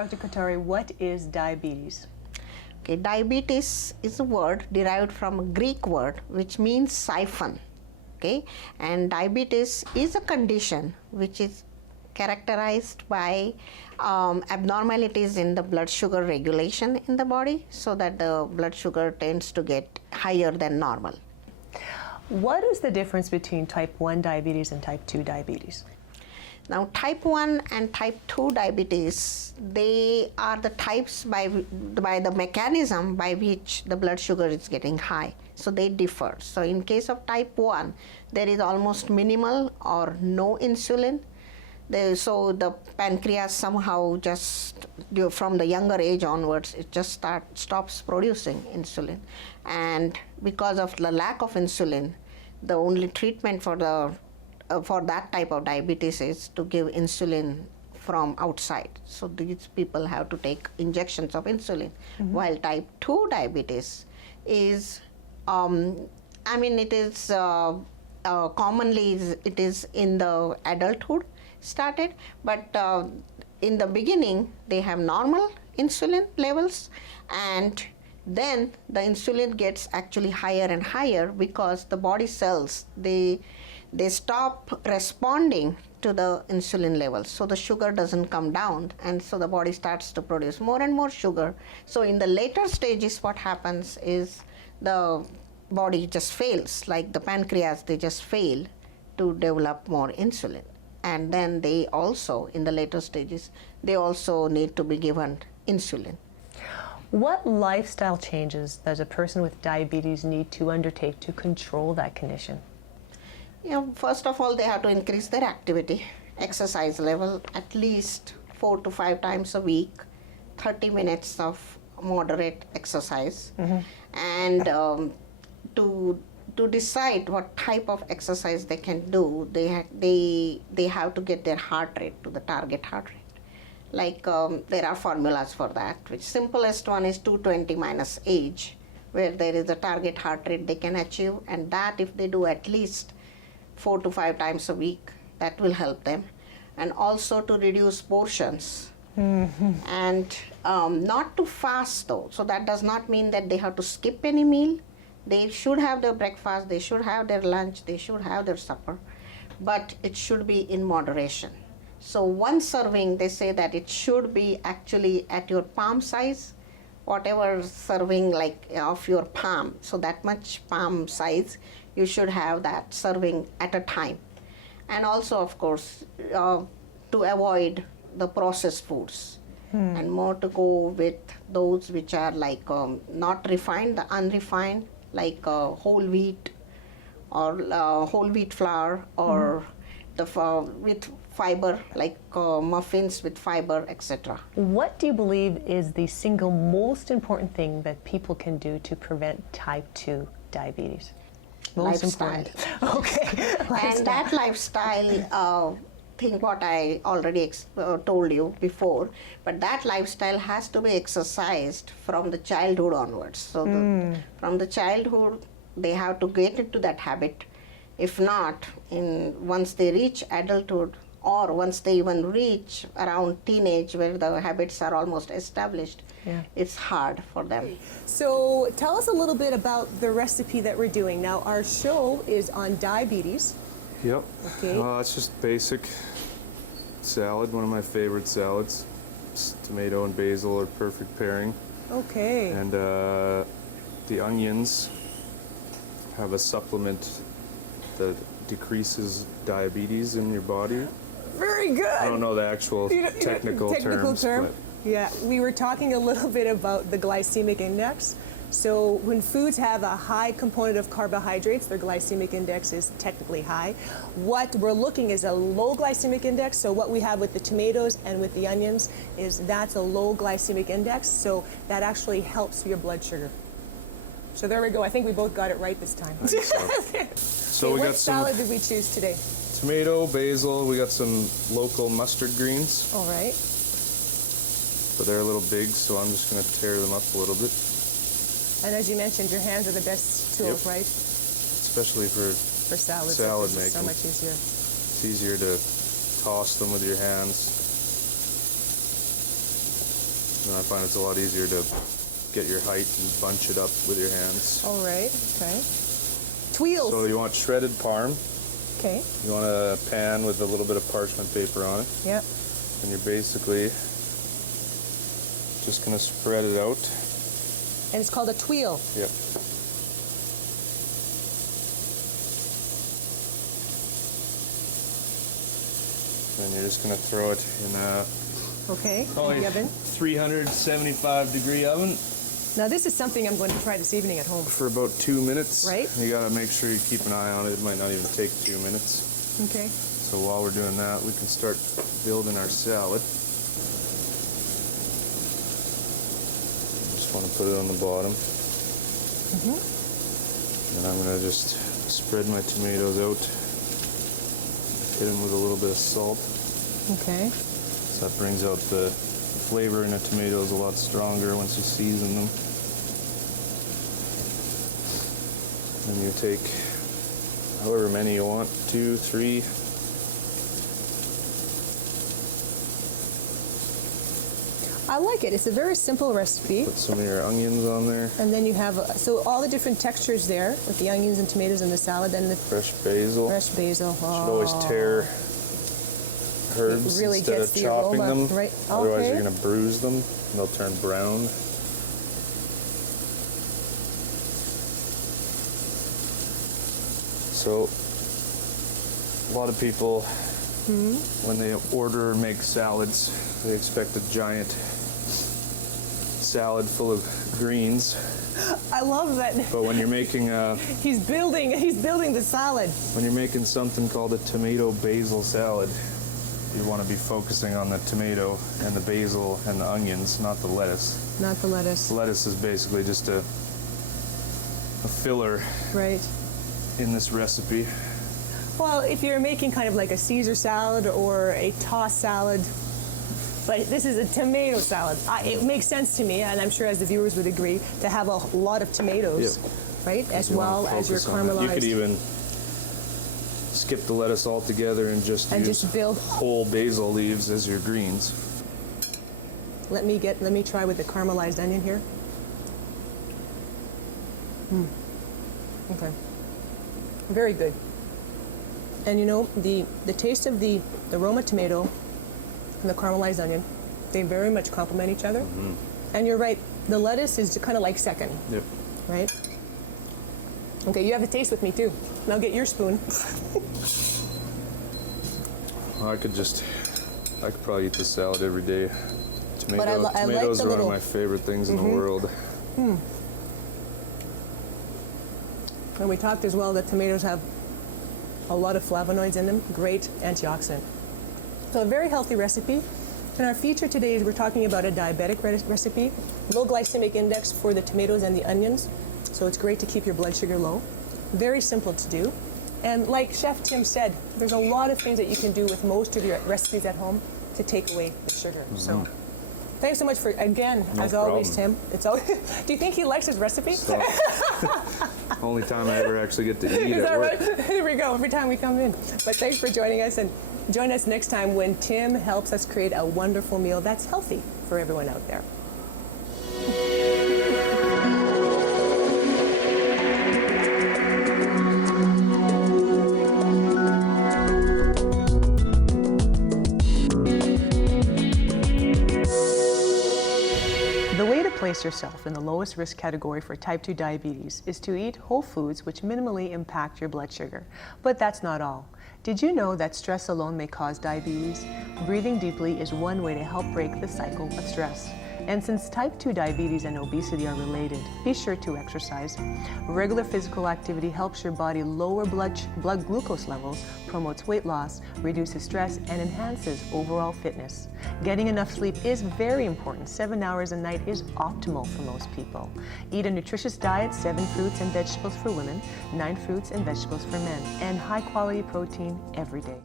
Dr. Kothari, what is diabetes? Okay, diabetes is a word derived from a Greek word which means siphon. Okay, and diabetes is a condition which is characterized by abnormalities in the blood sugar regulation in the body, so that the blood sugar tends to get higher than normal. What is the difference between type 1 diabetes and type 2 diabetes? Now, type 1 and type 2 diabetes, they are the types by the mechanism by which the blood sugar is getting high. So they differ. So in case of type 1, there is almost minimal or no insulin. So the pancreas somehow just from the younger age onwards, it just stops producing insulin. And because of the lack of insulin, the only treatment for that type of diabetes is to give insulin from outside. So these people have to take injections of insulin. Mm-hmm. While type 2 diabetes is, it is commonly it is in the adulthood started, but in the beginning they have normal insulin levels, and then the insulin gets actually higher and higher because the body cells, they stop responding to the insulin levels, so the sugar doesn't come down, and so the body starts to produce more and more sugar. So in the later stages, what happens is the body just fails, like the pancreas, they just fail to develop more insulin. And then they also, in the later stages, they also need to be given insulin. What lifestyle changes does a person with diabetes need to undertake to control that condition? First of all, they have to increase their activity, exercise level, at least 4 to 5 times a week, 30 minutes of moderate exercise. Mm-hmm. And to decide what type of exercise they can do, they have to get their heart rate to the target heart rate. Like there are formulas for that, which simplest one is 220 minus age, where there is a target heart rate they can achieve, and that if they do at least 4 to 5 times a week, that will help them. And also to reduce portions. Mm-hmm. And not to fast though, so that does not mean that they have to skip any meal. They should have their breakfast, they should have their lunch, they should have their supper, but it should be in moderation. So one serving, they say that it should be actually at your palm size, whatever serving like of your palm, so that much palm size, you should have that serving at a time. And also, of course, to avoid the processed foods and more to go with those which are like not refined, the unrefined, like whole wheat or whole wheat flour, or with fiber, like muffins with fiber, etc. What do you believe is the single most important thing that people can do to prevent type 2 diabetes? Most lifestyle. Important. Okay. And that lifestyle, think what I already told you before, but that lifestyle has to be exercised from the childhood onwards. So from the childhood, they have to get into that habit. If not, once they reach adulthood, or once they even reach around teenage, where the habits are almost established, it's hard for them. So tell us a little bit about the recipe that we're doing. Now, our show is on diabetes. Yep. Okay. It's just basic salad, one of my favorite salads. Tomato and basil are perfect pairing. Okay. And the onions have a supplement that decreases diabetes in your body. Very good. I don't know the actual technical terms. But yeah, we were talking a little bit about the glycemic index. So when foods have a high component of carbohydrates, their glycemic index is technically high. What we're looking is a low glycemic index. So what we have with the tomatoes and with the onions is that's a low glycemic index. So that actually helps your blood sugar. So there we go. I think we both got it right this time. So we what got some salad did we choose today? tomato, basil. We got some local mustard greens. All right. But they're a little big, so I'm just going to tear them up a little bit. And as you mentioned, your hands are the best tools, right? Especially for salads. Salad It's making. so much easier. It's easier to toss them with your hands. And I find it's a lot easier to get your height and bunch it up with your hands. All right, okay. Tweels. So you want shredded parm. Okay. You want a pan with a little bit of parchment paper on it. Yep. And you're basically just going to spread it out. And it's called a tweel. Yep. And you're just going to throw it in a Okay. probably The oven. 375 degree oven Now this is something I'm going to try this evening at home. for about 2 minutes. Right. You got to make sure you keep an eye on it. It might not even take 2 minutes. Okay. So while we're doing that, we can start building our salad. Just want to put it on the bottom. And I'm going to just spread my tomatoes out. Hit them with a little bit of salt. Okay. So that brings out the flavor in the tomatoes a lot stronger once you season them. And you take however many you want, 2, 3. I like it. It's a very simple recipe. Put some of your onions on there. And then you have, so all the different textures there with the onions and tomatoes and the salad and the Fresh basil. fresh basil. Should always tear herbs It really instead gets of the chopping aroma, them. right. Otherwise Okay. you're going to bruise them and they'll turn brown. So a lot of people, when they order or make salads, they expect a giant salad full of greens. I love that. But when you're making He's building the salad. when you're making something called a tomato basil salad, you want to be focusing on the tomato and the basil and the onions, not the lettuce. Not the lettuce. The lettuce is basically just a filler Right. in this recipe. Well, if you're making kind of like a Caesar salad or a tossed salad, but this is a tomato salad. It makes sense to me, and I'm sure as the viewers would agree, to have a lot of tomatoes, right? As You wanna well as your focus on that. caramelized. You could even skip the lettuce altogether and just And use just build- whole basil leaves as your greens. Let me try with the caramelized onion here. Okay. Very good. And you know, the taste of the Roma tomato and the caramelized onion, they very much complement each other. And you're right, the lettuce is kind of like second, Yep. right? Okay, you have a taste with me too. Now get your spoon. I could probably eat this salad every day. But I like Tomatoes the are one little- of my favorite things in the world. And we talked as well that tomatoes have a lot of flavonoids in them, great antioxidant. So a very healthy recipe. And our feature today is we're talking about a diabetic recipe, low glycemic index for the tomatoes and the onions. So it's great to keep your blood sugar low. Very simple to do. And like Chef Tim said, there's a lot of things that you can do with most of your recipes at home to take away the sugar. So thanks so much for, again, No as always, problem. Tim. It's always, do you think he likes his recipe? So, only time I ever actually get to eat Is at that work. right? Here we go, every time we come in. But thanks for joining us, and join us next time when Tim helps us create a wonderful meal that's healthy for everyone out there. The way to place yourself in the lowest risk category for type 2 diabetes is to eat whole foods which minimally impact your blood sugar. But that's not all. Did you know that stress alone may cause diabetes? Breathing deeply is one way to help break the cycle of stress. And since type 2 diabetes and obesity are related, be sure to exercise. Regular physical activity helps your body lower blood glucose levels, promotes weight loss, reduces stress, and enhances overall fitness. Getting enough sleep is very important. 7 hours a night is optimal for most people. Eat a nutritious diet, 7 fruits and vegetables for women, 9 fruits and vegetables for men, and high quality protein every day.